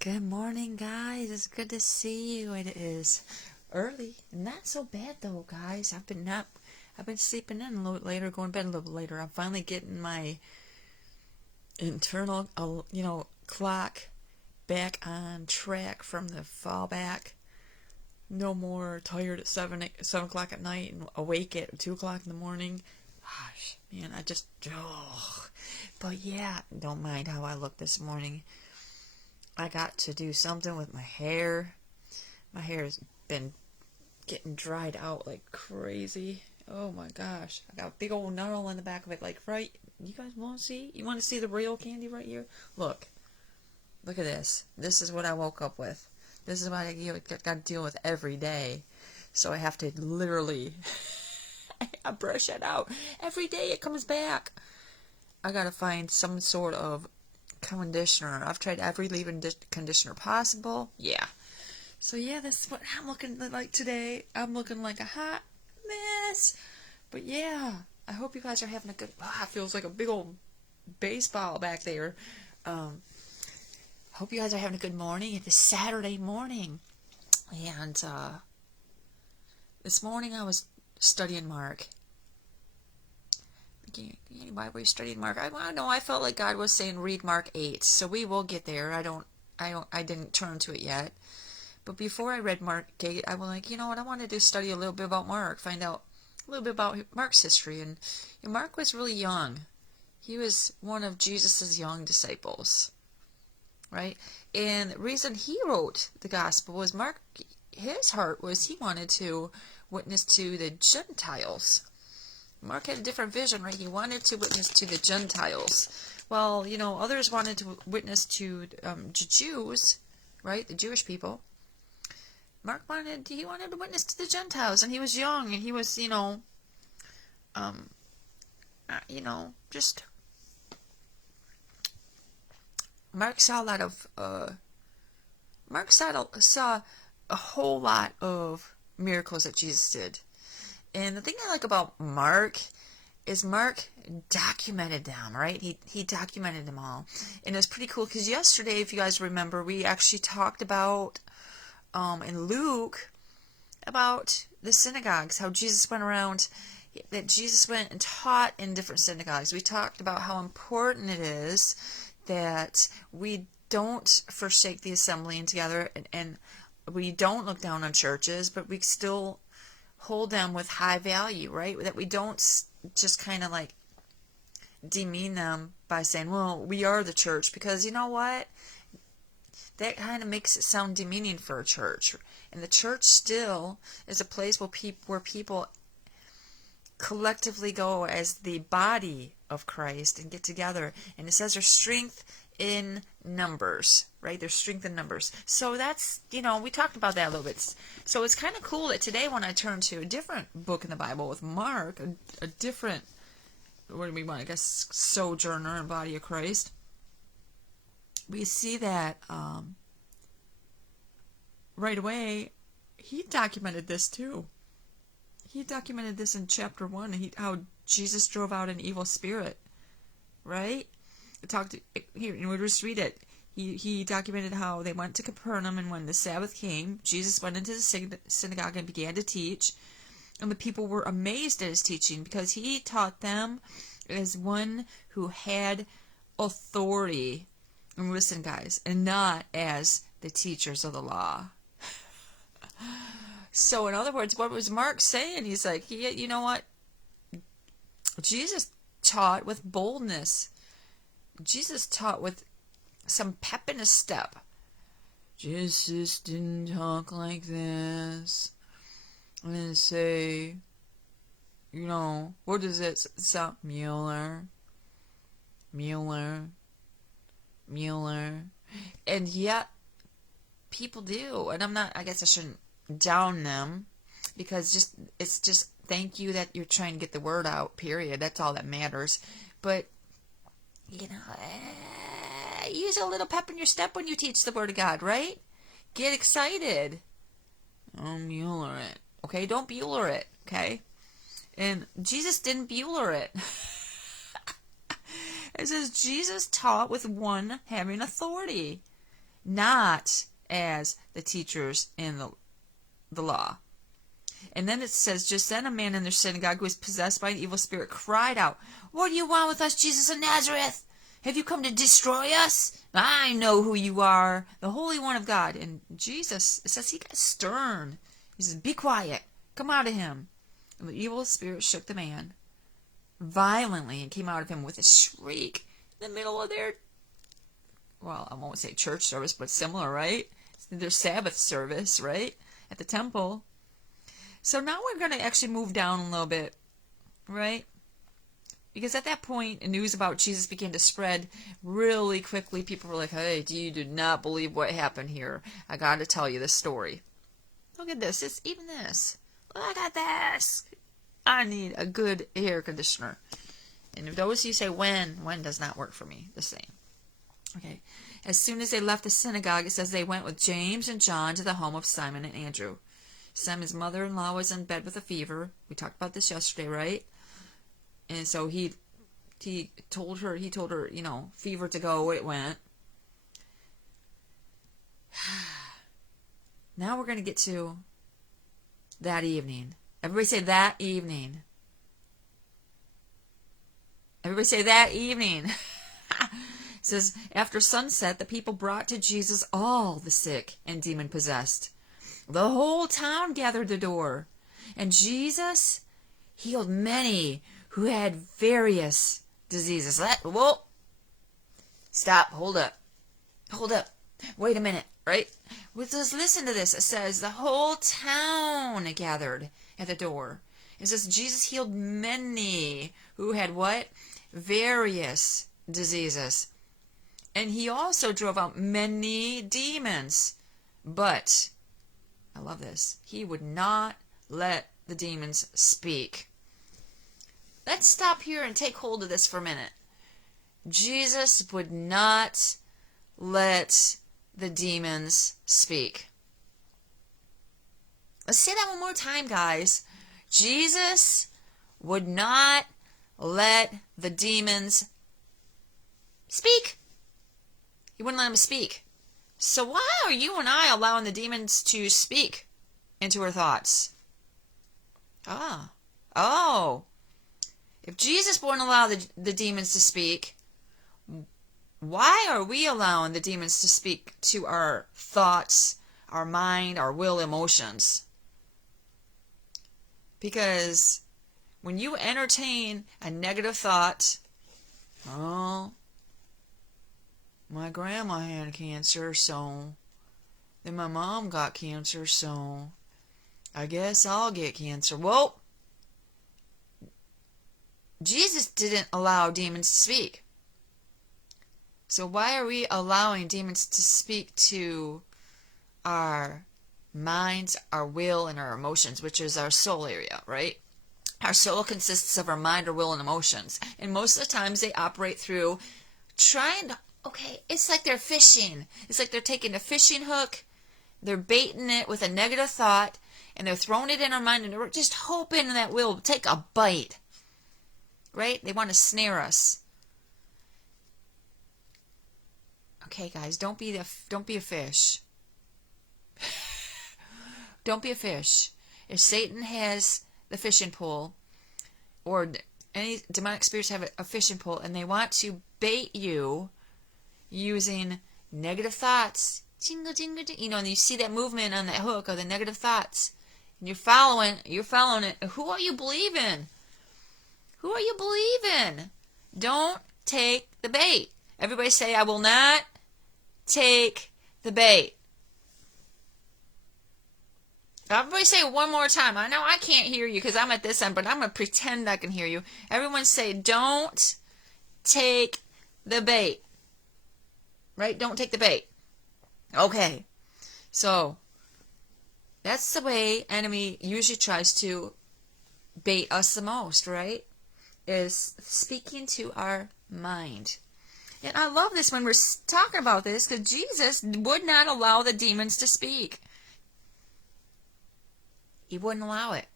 Good morning, guys. It's good to see you. It is early. Not so bad though, guys. I've been sleeping in a little later, going to bed a little later. I'm finally getting my internal, clock back on track from the fall back. No more tired at 7 o'clock at night and awake at 2 o'clock in the morning. Gosh, man, But yeah, don't mind how I look this morning. I got to do something with my hair. My hair has been getting dried out like crazy. Oh my gosh. I got a big old gnarl in the back of it. Like, right? You guys want to see? You want to see the real candy right here? Look. Look at this. This is what I woke up with. This is what I got to deal with every day. So I have to literally I brush it out. Every day it comes back. I got to find some sort of conditioner. I've tried every leave-in conditioner possible. Yeah. So yeah, that's what I'm looking like today. I'm looking like a hot mess. But yeah, I hope you guys are having a good... it feels like a big old baseball back there. Hope you guys are having a good morning. It's Saturday morning. And this morning I was studying Mark. Why were you studying Mark? I know I felt like God was saying read Mark 8, so we will get there. I didn't turn to it yet. But before I read Mark 8, I was like, you know what? I wanted to study a little bit about Mark, find out a little bit about Mark's history. And Mark was really young. He was one of Jesus's young disciples, right? And the reason he wrote the gospel was Mark. His heart was he wanted to witness to the Gentiles. Mark had a different vision, right? He wanted to witness to the Gentiles. Well, others wanted to witness to Jews, right? The Jewish people. Mark wanted to witness to the Gentiles, and he was young, and he was, just... Mark saw a lot of, Mark saw a whole lot of miracles that Jesus did. And the thing I like about Mark is Mark documented them, right? He documented them all. And it was pretty cool because yesterday, if you guys remember, we actually talked about, in Luke, about the synagogues, how Jesus went around, that Jesus went and taught in different synagogues. We talked about how important it is that we don't forsake the assembling together and we don't look down on churches, but we still hold them with high value, right? That we don't just kind of like demean them by saying, well, we are the church, because you know what? That kind of makes it sound demeaning for a church. And the church still is a place where people collectively go as the body of Christ and get together. And it says there's strength in numbers, right? There's strength in numbers. So that's, we talked about that a little bit. So it's kind of cool that today when I turn to a different book in the Bible with Mark, a different, what do we want, I guess, sojourner and body of Christ, we see that right away, he documented this too. He documented this in chapter 1, how Jesus drove out an evil spirit, right? Here, we'll just read it. He documented how they went to Capernaum, and when the Sabbath came, Jesus went into the synagogue and began to teach. And the people were amazed at his teaching, because he taught them as one who had authority. And listen, guys, and not as the teachers of the law. So, in other words, what was Mark saying? He's like, you know what? Jesus taught with boldness. Jesus taught with some pep in his step. Jesus didn't talk like this. And say, what does it sound? Mueller. And yet, people do. And I guess I shouldn't down them, because it's just thank you that you're trying to get the word out, period. That's all that matters. But use a little pep in your step when you teach the word of God, right? Get excited. Don't Mueller it, okay? Don't Bueller it, okay? And Jesus didn't Bueller it. It says Jesus taught with one having authority. not as the teachers in the law. And then it says, just then a man in their synagogue who was possessed by an evil spirit cried out, "What do you want with us, Jesus of Nazareth? Have you come to destroy us? I know who you are, the Holy One of God." And Jesus, it says he got stern. He says, "Be quiet. Come out of him." And the evil spirit shook the man violently and came out of him with a shriek in the middle of their, well, I won't say church service, but similar, right? Their Sabbath service, right? At the temple. So now we're going to actually move down a little bit, right? Because at that point, news about Jesus began to spread really quickly. People were like, "Hey, you do not believe what happened here. I got to tell you this story. Look at this. It's even this. Look at this. I need a good air conditioner." And if those of you say when does not work for me. The same. Okay. As soon as they left the synagogue, it says they went with James and John to the home of Simon and Andrew. Simon's mother-in-law was in bed with a fever. We talked about this yesterday, right? And so he told her, fever to go, it went. Now we're going to get to that evening. Everybody say that evening. Everybody say that evening. It says, after sunset, the people brought to Jesus all the sick and demon-possessed. The whole town gathered the door, and Jesus healed many who had various diseases. Whoa! Stop. Hold up. Wait a minute, right? Just listen to this. It says the whole town gathered at the door. It says Jesus healed many who had what? Various diseases. And he also drove out many demons. But, I love this, he would not let the demons speak. Let's stop here and take hold of this for a minute. Jesus would not let the demons speak. Let's say that one more time, guys. Jesus would not let the demons speak. He wouldn't let them speak. So why are you and I allowing the demons to speak into our thoughts? Oh. If Jesus wouldn't allow the demons to speak, why are we allowing the demons to speak to our thoughts, our mind, our will, emotions? Because when you entertain a negative thought, "Oh, my grandma had cancer, so then my mom got cancer, so I guess I'll get cancer." Well, Jesus didn't allow demons to speak. So why are we allowing demons to speak to our minds, our will, and our emotions, which is our soul area, right? Our soul consists of our mind, our will, and emotions. And most of the times they operate through it's like they're fishing. It's like they're taking a fishing hook, they're baiting it with a negative thought, and they're throwing it in our mind, and we're just hoping that we'll take a bite. Right? They want to snare us. Okay, guys, don't be a fish. Don't be a fish. If Satan has the fishing pole, or any demonic spirits have a fishing pole, and they want to bait you using negative thoughts, jingle, jingle, jingle, and you see that movement on that hook of the negative thoughts, and you're following it. Who are you believing? Who are you believing? Don't take the bait. Everybody say, "I will not take the bait." Everybody say it one more time. I know I can't hear you because I'm at this end, but I'm going to pretend I can hear you. Everyone say, "Don't take the bait." Right? Don't take the bait. Okay. So, that's the way enemy usually tries to bait us the most, right? Is speaking to our mind. And I love this when we're talking about this, because Jesus would not allow the demons to speak. He wouldn't allow it.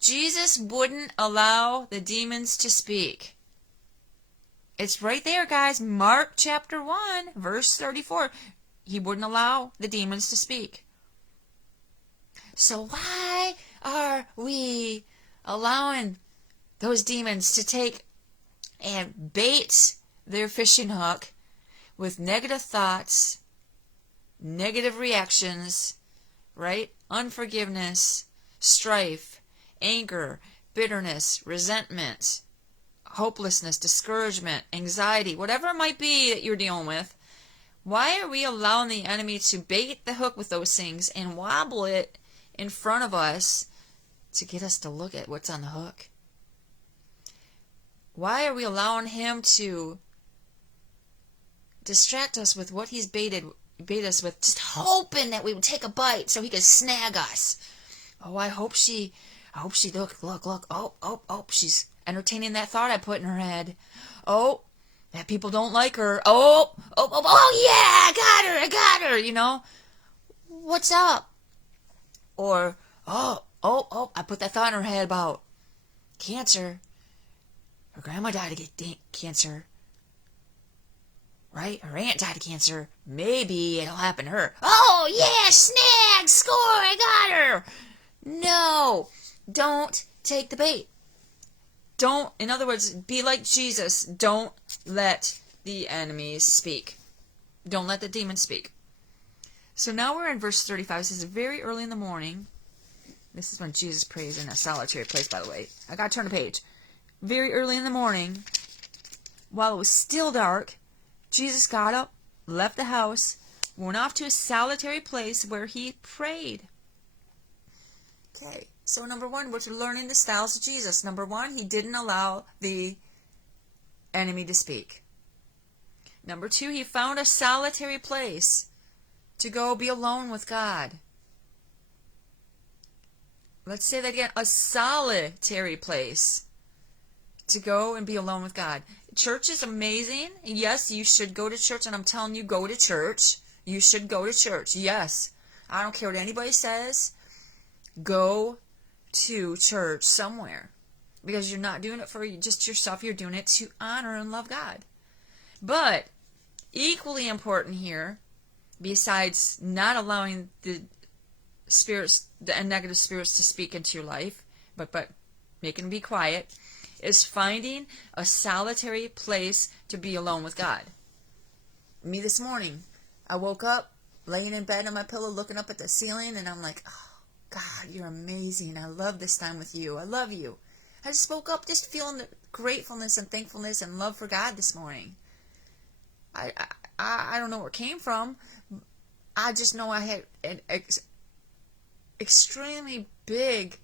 Jesus wouldn't allow the demons to speak. It's right there, guys. Mark chapter 1, verse 34. He wouldn't allow the demons to speak. So why are we allowing those demons to take and bait their fishing hook with negative thoughts, negative reactions, right? Unforgiveness, strife, anger, bitterness, resentment, hopelessness, discouragement, anxiety, whatever it might be that you're dealing with? Why are we allowing the enemy to bait the hook with those things and wobble it in front of us to get us to look at what's on the hook? Why are we allowing him to distract us with what he's bait us with, just hoping that we would take a bite so he could snag us? Oh, I hope she, look, oh, she's entertaining that thought I put in her head. Oh, that people don't like her. Oh, yeah, I got her, you know. What's up? Or, oh, I put that thought in her head about cancer. Her grandma died of cancer. Right? Her aunt died of cancer. Maybe it'll happen to her. Oh, yeah, snag, score, I got her. No, don't take the bait. Don't, in other words, be like Jesus. Don't let the enemies speak. Don't let the demons speak. So now we're in verse 35. This is very early in the morning. This is when Jesus prays in a solitary place, by the way. I got to turn the page. Very early in the morning, while it was still dark, Jesus got up, left the house, went off to a solitary place where he prayed. Okay, so number one, we're learning the styles of Jesus. Number one, he didn't allow the enemy to speak. Number two, he found a solitary place to go be alone with God. Let's say that again, a solitary place to go and be alone with God. Church is amazing. Yes, you should go to church, and I'm telling you, go to church. You should go to church. Yes. I don't care what anybody says. Go to church somewhere. Because you're not doing it for just yourself. You're doing it to honor and love God. But equally important here, besides not allowing the spirits, the negative spirits to speak into your life, but making them be quiet, is finding a solitary place to be alone with God. Me this morning, I woke up, laying in bed on my pillow, looking up at the ceiling, and I'm like, oh, God, you're amazing. I love this time with you. I love you. I just woke up just feeling the gratefulness and thankfulness and love for God this morning. I don't know where it came from. I just know I had an extremely big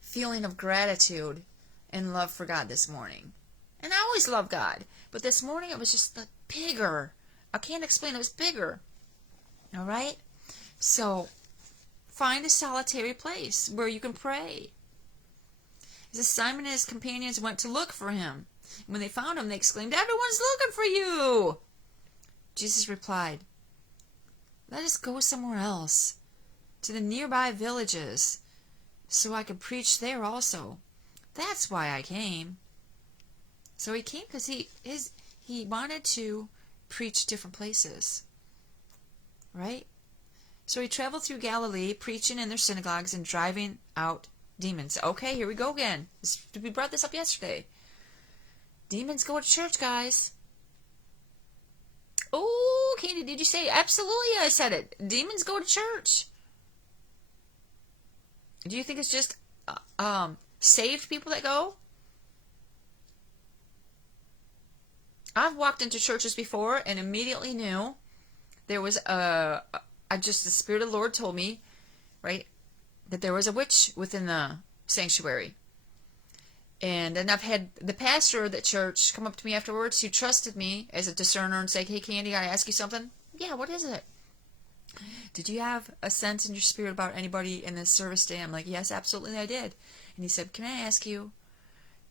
feeling of gratitude and love for God this morning. And I always love God. But this morning it was just bigger. I can't explain. It was bigger. All right? So, find a solitary place where you can pray. As Simon and his companions went to look for him. When they found him, they exclaimed, "Everyone's looking for you!" Jesus replied, "Let us go somewhere else, to the nearby villages, so I can preach there also. That's why I came." So he came because he wanted to preach different places. Right? So he traveled through Galilee, preaching in their synagogues and driving out demons. Okay, here we go again. We brought this up yesterday. Demons go to church, guys. Oh, Katie, did you say? Absolutely, I said it. Demons go to church. Do you think it's just saved people that go? I've walked into churches before and immediately knew there was the Spirit of the Lord told me, right, that there was a witch within the sanctuary. And then I've had the pastor of that church come up to me afterwards who trusted me as a discerner and say, "Hey, Candy, I ask you something?" "Yeah, what is it?" "Did you have a sense in your spirit about anybody in this service today?" I'm like, "Yes, absolutely I did." And he said, "Can I ask you,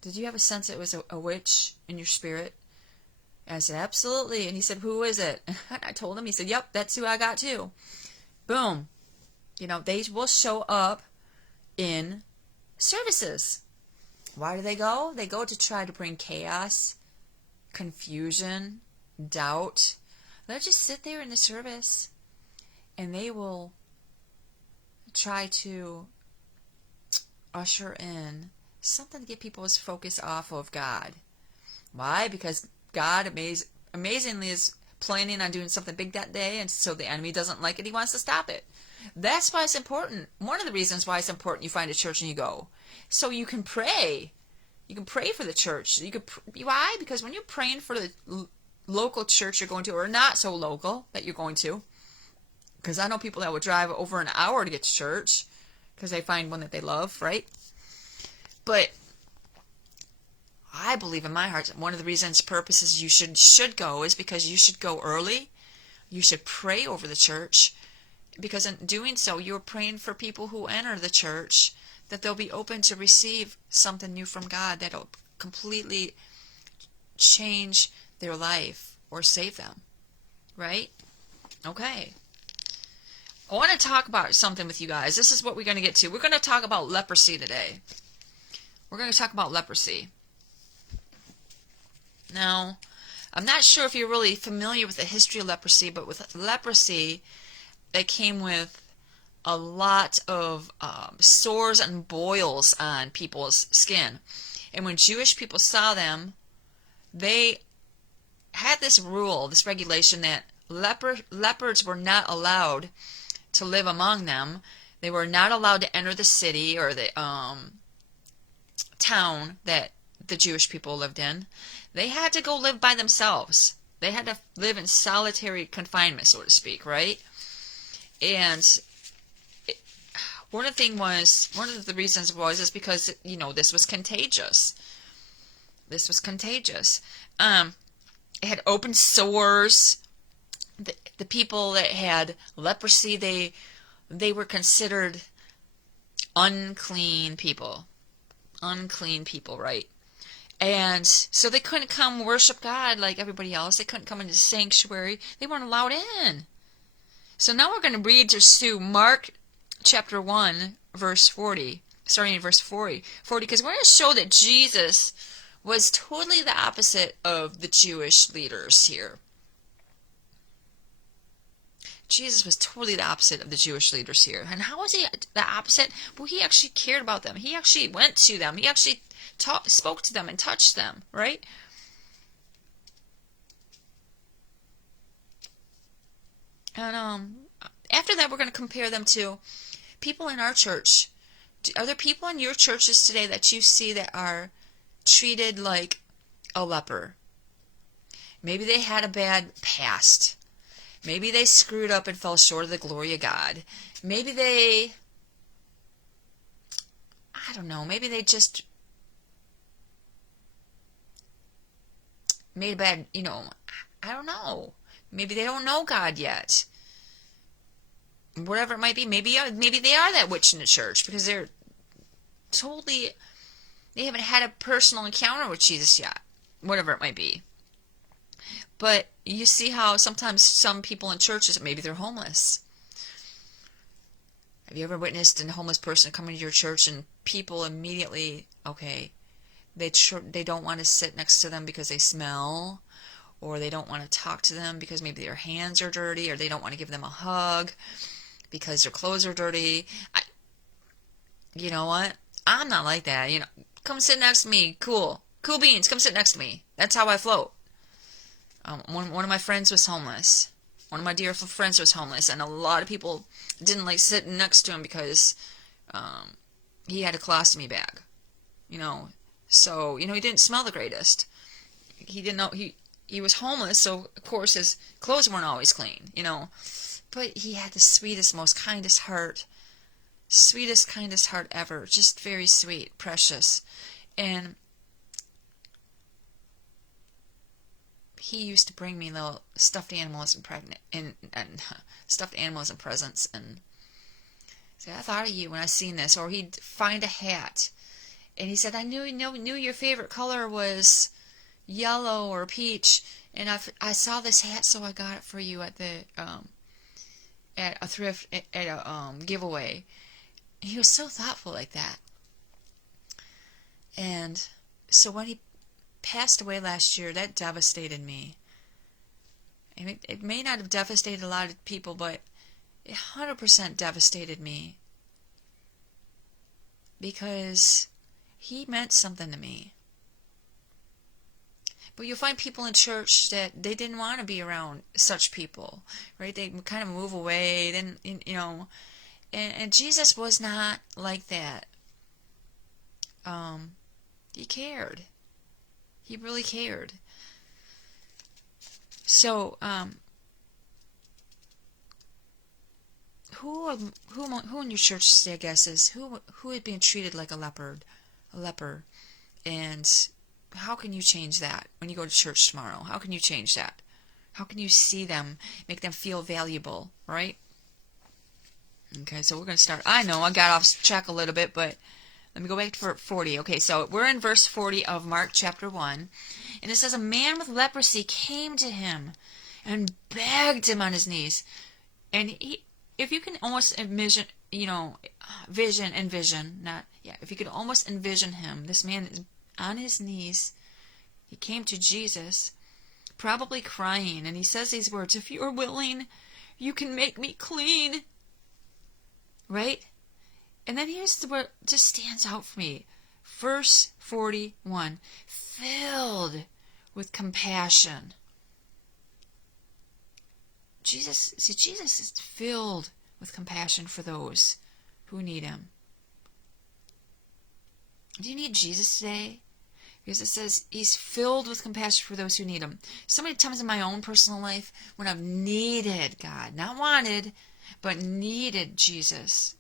did you have a sense it was a witch in your spirit?" And I said, "Absolutely." And he said, "Who is it?" And I told him. He said, "Yep, that's who I got too." Boom. You know, they will show up in services. Why do they go? They go to try to bring chaos confusion, doubt, they'll just sit there in the service and they will try to usher in something to get people's focus off of God. Why? Because God amazingly is planning on doing something big that day, and so the enemy doesn't like it. He wants to stop it. That's why it's important. One of the reasons why it's important you find a church and you go. So you can pray. You can pray for the church. Why? Because when you're praying for the local church you're going to, or not so local that you're going to, because I know people that would drive over an hour to get to church because they find one that they love, right? But I believe in my heart one of the reasons, purposes you should go is because you should go early. You should pray over the church, because in doing so, you're praying for people who enter the church that they'll be open to receive something new from God that'll completely change their life or save them, right? Okay. I want to talk about something with you guys. This is what we're going to get to. We're going to talk about leprosy today. We're going to talk about leprosy. Now, I'm not sure if you're really familiar with the history of leprosy, but with leprosy, it came with a lot of sores and boils on people's skin. And when Jewish people saw them, they had this rule, this regulation that leopards were not allowed to live among them. They were not allowed to enter the city or the town that the Jewish people lived in. They had to go live by themselves. They had to live in solitary confinement, so to speak, right? And one of the reasons was because, this was contagious. This was contagious. It had open sores. The people that had leprosy, they were considered unclean people. Unclean people, right? And so they couldn't come worship God like everybody else. They couldn't come into the sanctuary. They weren't allowed in. So now we're going to read just to Mark chapter 1, verse 40, starting in verse 40, because we're going to show that Jesus was totally the opposite of the Jewish leaders here. Jesus was totally the opposite of the Jewish leaders here. And how was he the opposite? Well, he actually cared about them. He actually went to them. He actually spoke to them and touched them, right? And after that, we're going to compare them to people in our church. Are there people in your churches today that you see that are treated like a leper? Maybe they had a bad past. Maybe they screwed up and fell short of the glory of God. Maybe they, I don't know, maybe they just made a bad, I don't know. Maybe they don't know God yet. Whatever it might be. Maybe they are that witch in the church because they haven't had a personal encounter with Jesus yet. Whatever it might be. But you see how sometimes some people in churches, maybe they're homeless. Have you ever witnessed a homeless person coming to your church and people immediately, they don't want to sit next to them because they smell, or they don't want to talk to them because maybe their hands are dirty, or they don't want to give them a hug because their clothes are dirty. You know what? I'm not like that. Come sit next to me. Cool beans. Come sit next to me. That's how I float. One of my friends was homeless. One of my dear friends was homeless, and a lot of people didn't like sitting next to him because he had a colostomy bag. So he didn't smell the greatest. He didn't know he was homeless, so of course his clothes weren't always clean. But he had the sweetest, most kindest heart ever. Just very sweet, precious, and he used to bring me little stuffed animals and stuffed animals and presents, and say, I thought of you when I seen this. Or he'd find a hat, and he said, I knew your favorite color was yellow or peach, and I saw this hat, so I got it for you at the at a thrift at a giveaway. And he was so thoughtful like that. And so when passed away last year, that devastated me. It may not have devastated a lot of people, but it 100% devastated me. Because he meant something to me. But you'll find people in church that they didn't want to be around such people, right? They kind of move away, then, and Jesus was not like that. He cared. He really cared. So, who in your church, I guess, is who is being treated like a leper, and how can you change that when you go to church tomorrow? How can you change that? How can you see them, make them feel valuable, right? Okay, so we're going to start. I know I got off track a little bit, but let me go back to 40. Okay, so we're in verse 40 of Mark chapter 1. And it says, a man with leprosy came to him and begged him on his knees. And if you can almost envision, if you could almost envision him, this man is on his knees. He came to Jesus, probably crying, and he says these words, if you are willing, you can make me clean. Right? And then here's the word just stands out for me. Verse 41, filled with compassion. Jesus is filled with compassion for those who need him. Do you need Jesus today? Because it says he's filled with compassion for those who need him. So many times in my own personal life when I've needed God, not wanted, but needed Jesus,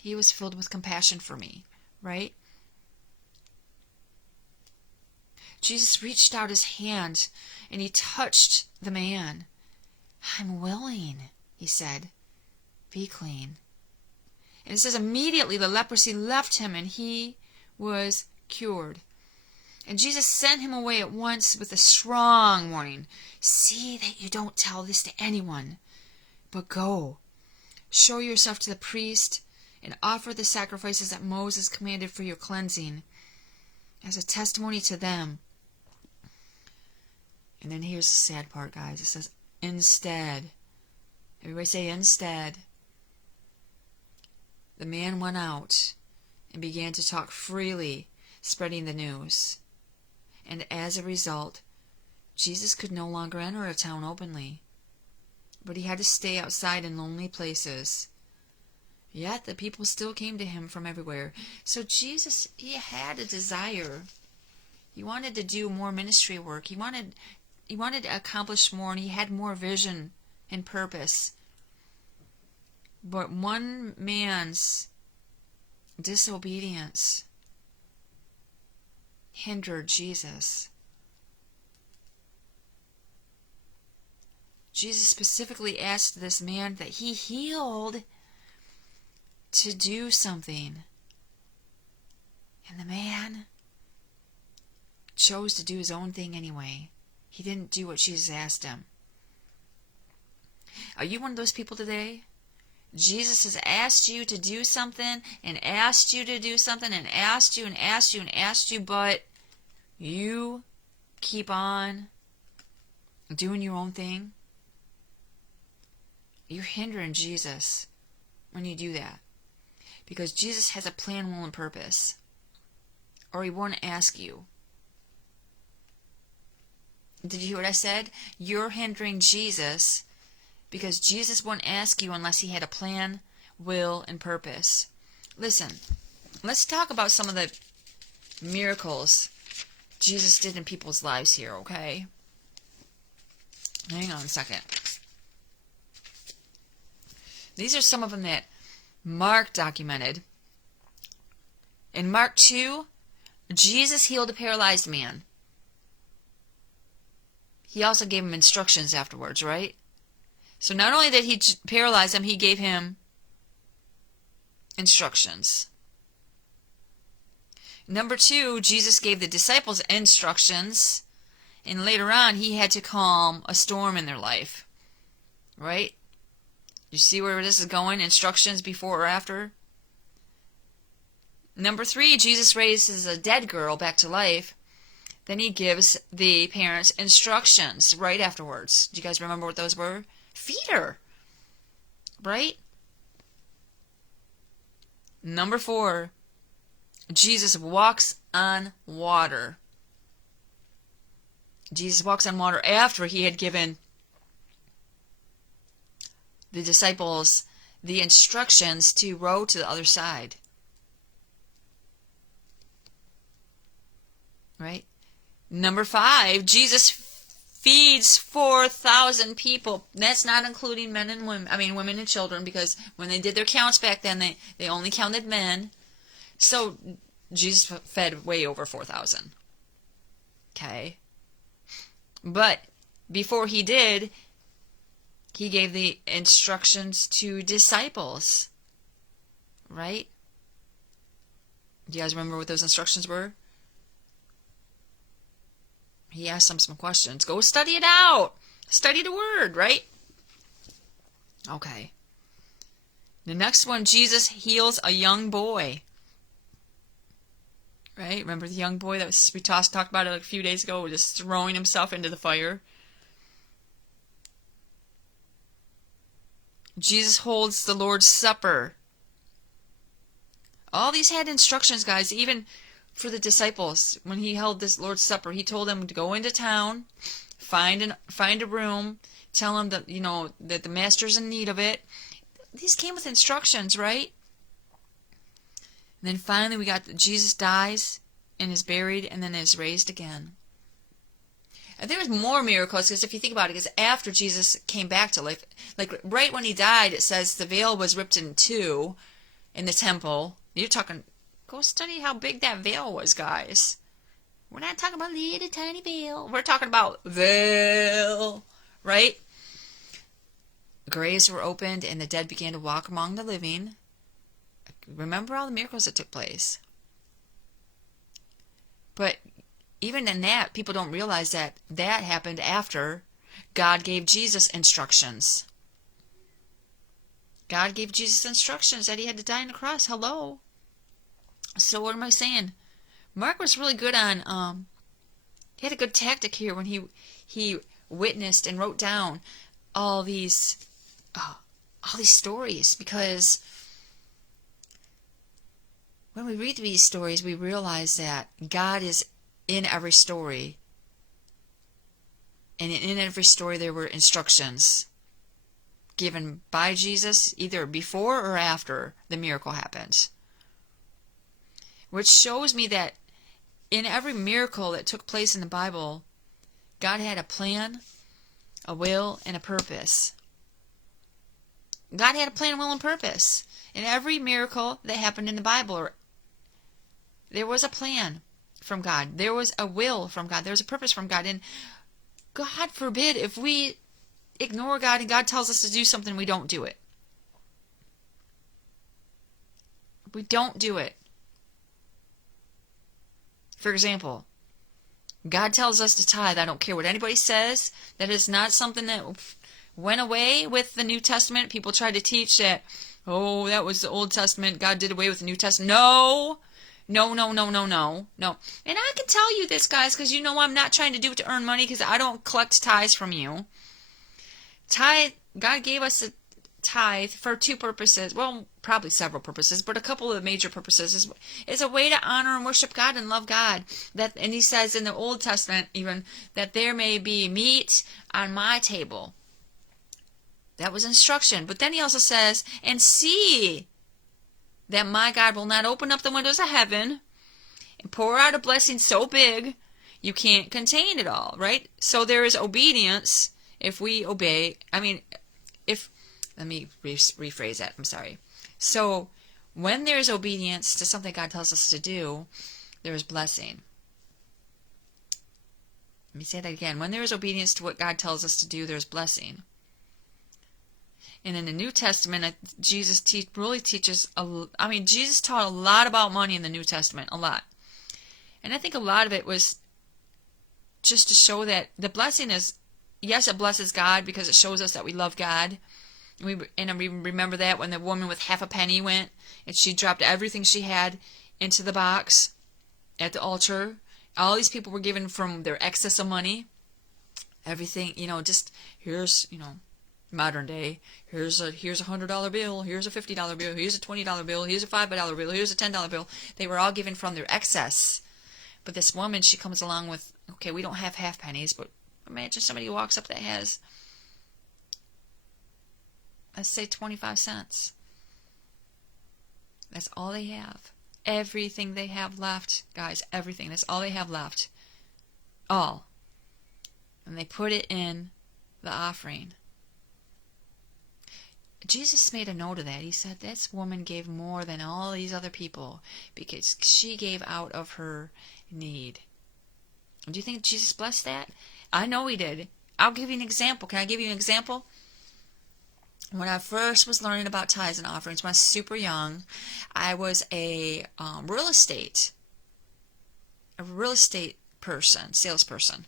he was filled with compassion for me, right? Jesus reached out his hand and he touched the man. I'm willing, he said. Be clean. And it says immediately the leprosy left him and he was cured. And Jesus sent him away at once with a strong warning. See that you don't tell this to anyone, but go, show yourself to the priest, and offer the sacrifices that Moses commanded for your cleansing as a testimony to them. And then here's the sad part, guys. It says, instead. Everybody say, instead. The man went out and began to talk freely, spreading the news. And as a result, Jesus could no longer enter a town openly, but he had to stay outside in lonely places. Yet the people still came to him from everywhere. So Jesus, he had a desire. He wanted to do more ministry work. He wanted to accomplish more, and he had more vision and purpose. But one man's disobedience hindered Jesus. Jesus specifically asked this man that he healed to do something. And the man chose to do his own thing anyway. He didn't do what Jesus asked him. Are you one of those people today? Jesus has asked you to do something and asked you to do something and asked you and asked you and asked you, but you keep on doing your own thing. You're hindering Jesus when you do that. Because Jesus has a plan, will, and purpose. Or he won't ask you. Did you hear what I said? You're hindering Jesus because Jesus won't ask you unless he had a plan, will, and purpose. Listen, let's talk about some of the miracles Jesus did in people's lives here, okay? Hang on a second. These are some of them that Mark documented. In Mark 2, Jesus healed a paralyzed man. He also gave him instructions afterwards, right? So not only did he paralyze him, he gave him instructions. Number 2, Jesus gave the disciples instructions, and later on he had to calm a storm in their life. Right? You see where this is going? Instructions before or after? Number 3, Jesus raises a dead girl back to life. Then he gives the parents instructions right afterwards. Do you guys remember what those were? Feed her. Right? Number 4, Jesus walks on water. Jesus walks on water after he had given the disciples the instructions to row to the other side. Right? Number 5, Jesus feeds 4,000 people. That's not including men and women. Women and children, because when they did their counts back then, they only counted men. So Jesus fed way over 4,000. Okay? But before he did, he gave the instructions to disciples. Right? Do you guys remember what those instructions were? He asked them some questions. Go study it out. Study the word, right? Okay. The next one, Jesus heals a young boy. Right? Remember the young boy that we talked about it like a few days ago, just throwing himself into the fire? Jesus holds the Lord's Supper. All these had instructions, guys. Even for the disciples, when he held this Lord's Supper, he told them to go into town, find a room, tell them that that the master's in need of it. These came with instructions, right? And then finally we got Jesus dies and is buried and then is raised again. And there was more miracles, because if you think about it, because after Jesus came back to life, like right when he died, it says the veil was ripped in two in the temple. You're talking. Go study how big that veil was, guys. We're not talking about little tiny veil. We're talking about veil, right? Graves were opened and the dead began to walk among the living. Remember all the miracles that took place. But even in that, people don't realize that happened after God gave Jesus instructions. God gave Jesus instructions that he had to die on the cross. Hello. So what am I saying? Mark was really good on, he had a good tactic here when he witnessed and wrote down all these stories, because when we read these stories, we realize that God is in every story. And in every story there were instructions given by Jesus, either before or after the miracle happened. Which shows me that in every miracle that took place in the Bible, God had a plan, a will, and a purpose. God had a plan, will, and purpose. In every miracle that happened in the Bible, there was a plan from God. There was a will from God. There was a purpose from God. And God forbid if we ignore God and God tells us to do something, we don't do it. We don't do it. For example, God tells us to tithe. I don't care what anybody says. That is not something that went away with the New Testament. People try to teach that, oh, that was the Old Testament. God did away with the New Testament. No. No. And I can tell you this, guys, because I'm not trying to do it to earn money, because I don't collect tithes from you. God gave us a tithe for two purposes. Well, probably several purposes, but a couple of major purposes is a way to honor and worship God and love God. And he says in the Old Testament even that there may be meat on my table. That was instruction. But then he also says, and see that my God will not open up the windows of heaven and pour out a blessing so big you can't contain it all, right? So there is obedience if we obey. Let me rephrase that. I'm sorry. So when there's obedience to something God tells us to do, there is blessing. Let me say that again. When there is obedience to what God tells us to do, there's blessing. And in the New Testament, Jesus really teaches, Jesus taught a lot about money in the New Testament, a lot. And I think a lot of it was just to show that the blessing is, yes, it blesses God because it shows us that we love God. And we remember that when the woman with half a penny went and she dropped everything she had into the box at the altar, All these people were giving from their excess of money. Everything, just here's, modern day. Here's a $100 bill. Here's a $50 bill. Here's a $20 bill. Here's a $5 bill. Here's a $10 bill. They were all given from their excess. But this woman, she comes along with, okay, we don't have half pennies, but imagine somebody who walks up that has, let's say 25 cents. That's all they have. Everything they have left, guys, everything. That's all they have left. All. And they put it in the offering. Jesus made a note of that. He said this woman gave more than all these other people because she gave out of her need. Do you think Jesus blessed that? I know he did. I'll give you an example. Can I give you an example? When I first was learning about tithes and offerings, when I was super young, I was a real estate person, salesperson,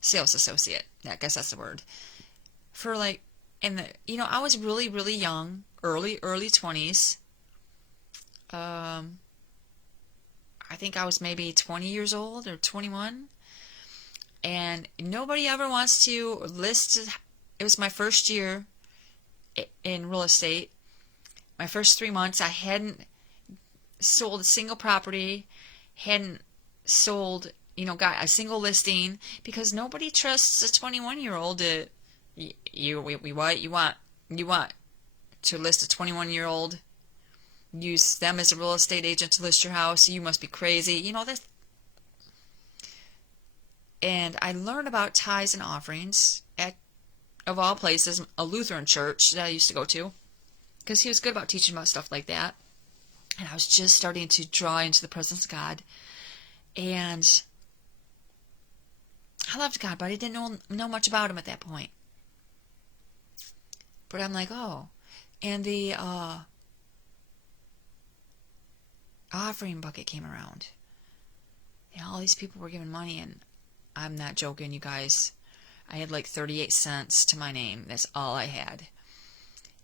sales associate. I guess that's the word. For I was really, really young, early 20s. I think I was maybe 20 years old or 21. And nobody ever wants to list. It was my first year in real estate. My first 3 months, I hadn't sold a single property, hadn't sold, got a single listing, because nobody trusts a 21-year-old to, you want to list a 21-year-old, use them as a real estate agent to list your house. You must be crazy. This. And I learned about tithes and offerings at, of all places, a Lutheran church that I used to go to, because he was good about teaching about stuff like that. And I was just starting to draw into the presence of God. And I loved God, but I didn't know much about him at that point. But I'm like, oh. And the offering bucket came around. And all these people were giving money, and I'm not joking, you guys. I had like 38 cents to my name. That's all I had.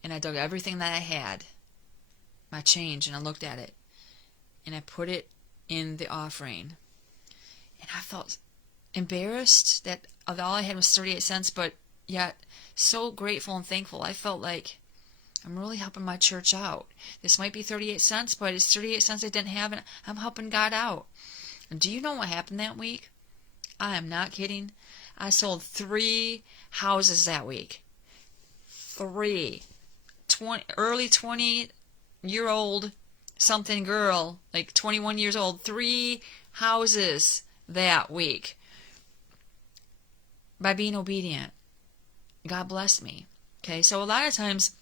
And I dug everything that I had, my change, and I looked at it. And I put it in the offering. And I felt embarrassed that all I had was 38 cents, but yet so grateful and thankful. I felt like I'm really helping my church out. This might be 38 cents, but it's 38 cents I didn't have, and I'm helping God out. And do you know what happened that week? I am not kidding. I sold 3 houses that week. 3. Early 20-year-old something girl, like 21 years old, 3 houses that week. By being obedient. God blessed me. Okay, so a lot of times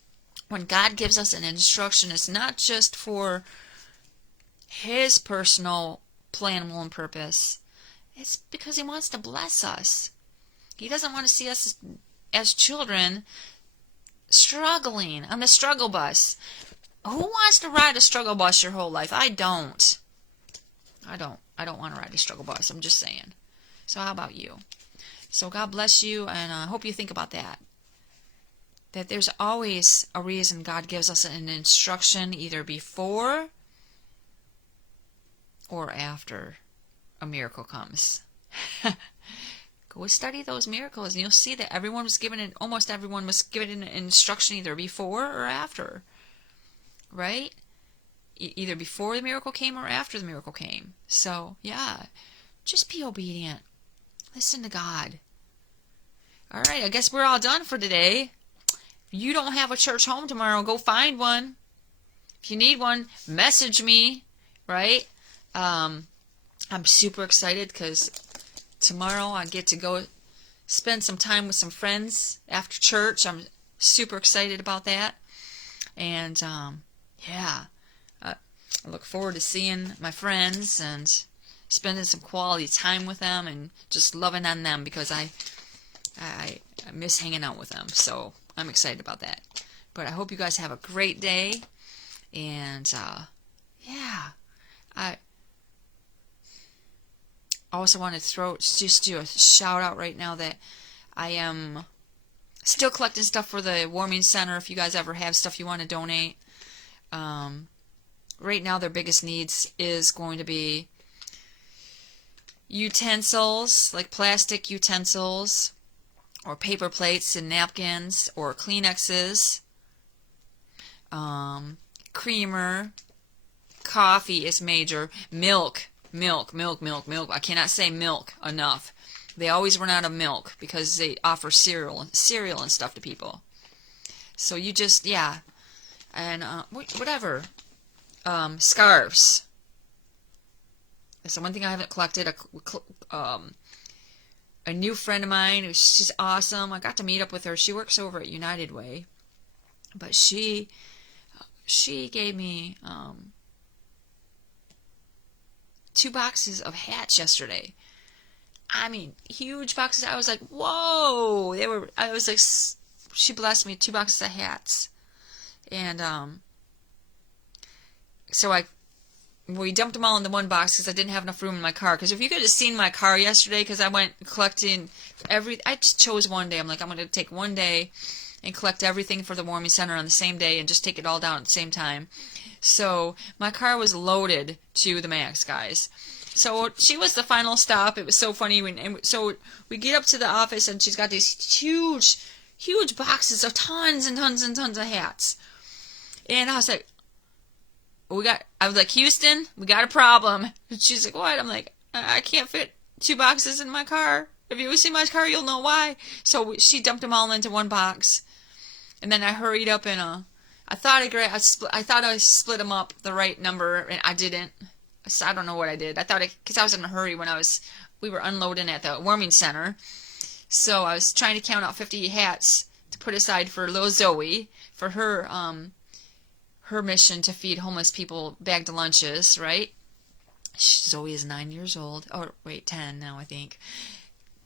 when God gives us an instruction, it's not just for his personal plan, will, and purpose. It's because he wants to bless us. He doesn't want to see us as children struggling on the struggle bus. Who wants to ride a struggle bus your whole life? I don't. I don't want to ride a struggle bus. I'm just saying. So how about you? So God bless you, and I hope you think about that. That there's always a reason God gives us an instruction, either before or after a miracle comes. Go study those miracles, and you'll see that almost everyone was given an instruction either before or after. Right? Either before the miracle came or after the miracle came. So, yeah, just be obedient. Listen to God. All right, I guess we're all done for today. If you don't have a church home tomorrow, go find one. If you need one, message me, right? I'm super excited because tomorrow I get to go spend some time with some friends after church. I'm super excited about that. And, yeah, I look forward to seeing my friends and spending some quality time with them and just loving on them, because I miss hanging out with them. So I'm excited about that. But I hope you guys have a great day. And, yeah, I also want to just do a shout out right now that I am still collecting stuff for the warming center. If you guys ever have stuff you want to donate, right now their biggest needs is going to be, utensils, like plastic utensils, or paper plates and napkins, or Kleenexes, creamer, coffee is major, milk. I cannot say milk enough. They always run out of milk because they offer cereal and stuff to people. So you just, yeah, and whatever. Scarves. That's the one thing I haven't collected. A new friend of mine, she's awesome. I got to meet up with her. She works over at United Way, but she gave me 2 boxes of hats yesterday. I mean, huge boxes. I was like, whoa! She blessed me 2 boxes of hats, and so we dumped them all into one box because I didn't have enough room in my car. Because if you could have seen my car yesterday, because I went collecting I just chose one day. I'm like, I'm going to take one day and collect everything for the warming center on the same day and just take it all down at the same time. So my car was loaded to the max, guys. So she was the final stop. It was so funny. So we get up to the office, and she's got these huge boxes of tons and tons and tons of hats. And I was like, Houston, we got a problem. And she's like, what? I'm like, I can't fit 2 boxes in my car. If you see my car, you'll know why. So she dumped them all into one box. And then I hurried up and I thought I split them up the right number, and I didn't. So I don't know what I did. Because I was in a hurry when we were unloading at the warming center. So I was trying to count out 50 hats to put aside for little Zoe for her mission to feed homeless people bagged lunches, right? Zoe is 9 years old. Oh, wait, 10 now, I think.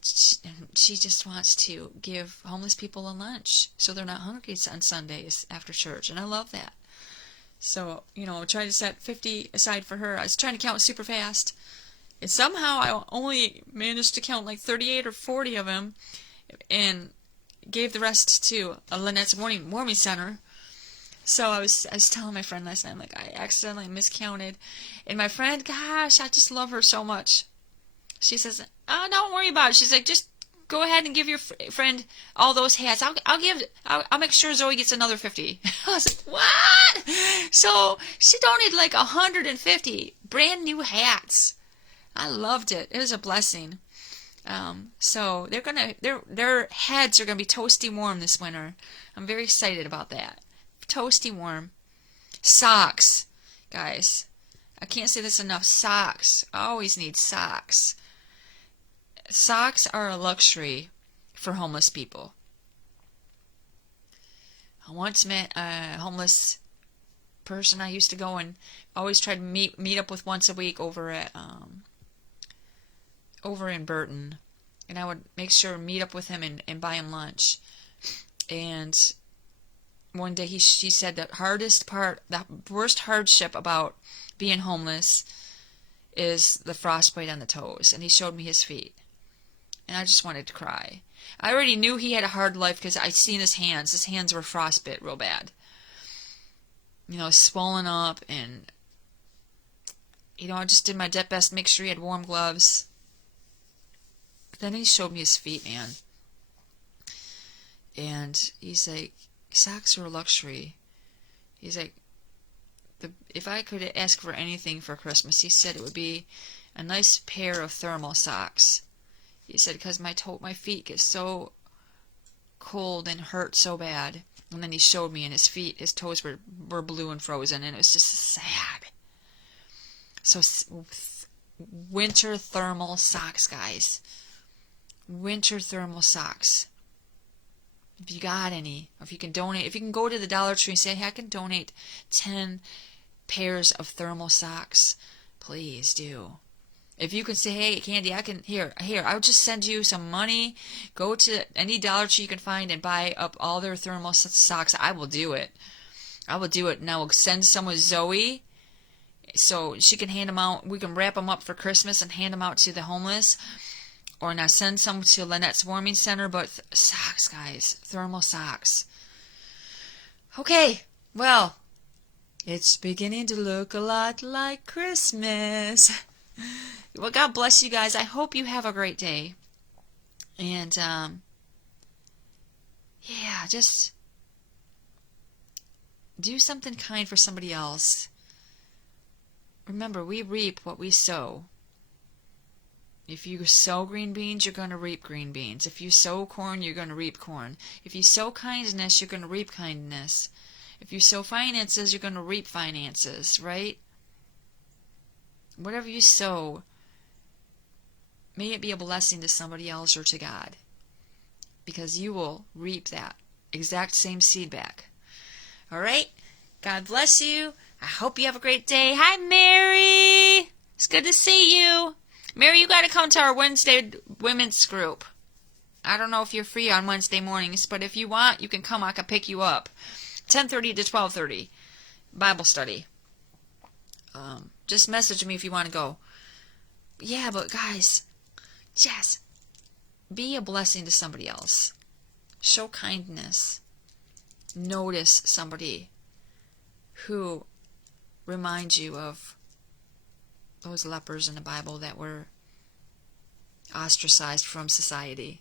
She just wants to give homeless people a lunch so they're not hungry on Sundays after church, and I love that. So, trying to set 50 aside for her. I was trying to count super fast, and somehow I only managed to count like 38 or 40 of them, and gave the rest to Lynette's warming center. So I was telling my friend last night, I'm like, I accidentally miscounted, and my friend, gosh, I just love her so much. She says, oh, don't worry about it. She's like, just go ahead and give your friend all those hats. I'll make sure Zoe gets another 50. I was like, what? So she donated like 150 brand new hats. I loved it. It was a blessing. So their heads are gonna be toasty warm this winter. I'm very excited about that. Toasty warm. Socks, guys. I can't say this enough. Socks. I always need socks. Socks are a luxury for homeless people. I once met a homeless person I used to go and always try to meet up with once a week over in Burton, and I would make sure to meet up with him and buy him lunch. And one day she said the worst hardship about being homeless is the frostbite on the toes, and he showed me his feet. And I just wanted to cry. I already knew he had a hard life because I'd seen his hands. His hands were frostbit real bad. Swollen up, and, I just did my best to make sure he had warm gloves. But then he showed me his feet, man. And he's like, socks are a luxury. He's like, if I could ask for anything for Christmas, he said it would be a nice pair of thermal socks. He said, because my feet get so cold and hurt so bad. And then he showed me, and his toes were blue and frozen, and it was just sad. So, winter thermal socks, guys. Winter thermal socks. If you got any, if you can donate, if you can go to the Dollar Tree and say, hey, I can donate 10 pairs of thermal socks, please do. If you can say, hey, Candy, I can, here, I'll just send you some money. Go to any Dollar Tree you can find and buy up all their thermal socks. I will do it. And I will send some with Zoe so she can hand them out. We can wrap them up for Christmas and hand them out to the homeless. Or now send some to Lynette's warming center. But socks, guys. Thermal socks. Okay, well, it's beginning to look a lot like Christmas. Well, God bless you guys. I hope you have a great day. And, yeah, just do something kind for somebody else. Remember, we reap what we sow. If you sow green beans, you're going to reap green beans. If you sow corn, you're going to reap corn. If you sow kindness, you're going to reap kindness. If you sow finances, you're going to reap finances, right? Whatever you sow, may it be a blessing to somebody else or to God, because you will reap that exact same seed back. All right? God bless you. I hope you have a great day. Hi, Mary. It's good to see you. Mary, you got to come to our Wednesday women's group. I don't know if you're free on Wednesday mornings, but if you want, you can come. I can pick you up. 10:30 to 12:30. Bible study. Just message me if you want to go. Yeah, but guys, just be a blessing to somebody else. Show kindness. Notice somebody who reminds you of those lepers in the Bible that were ostracized from society.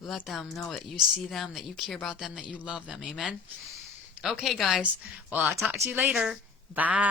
Let them know that you see them, that you care about them, that you love them. Amen? Okay, guys. Well, I'll talk to you later. Bye.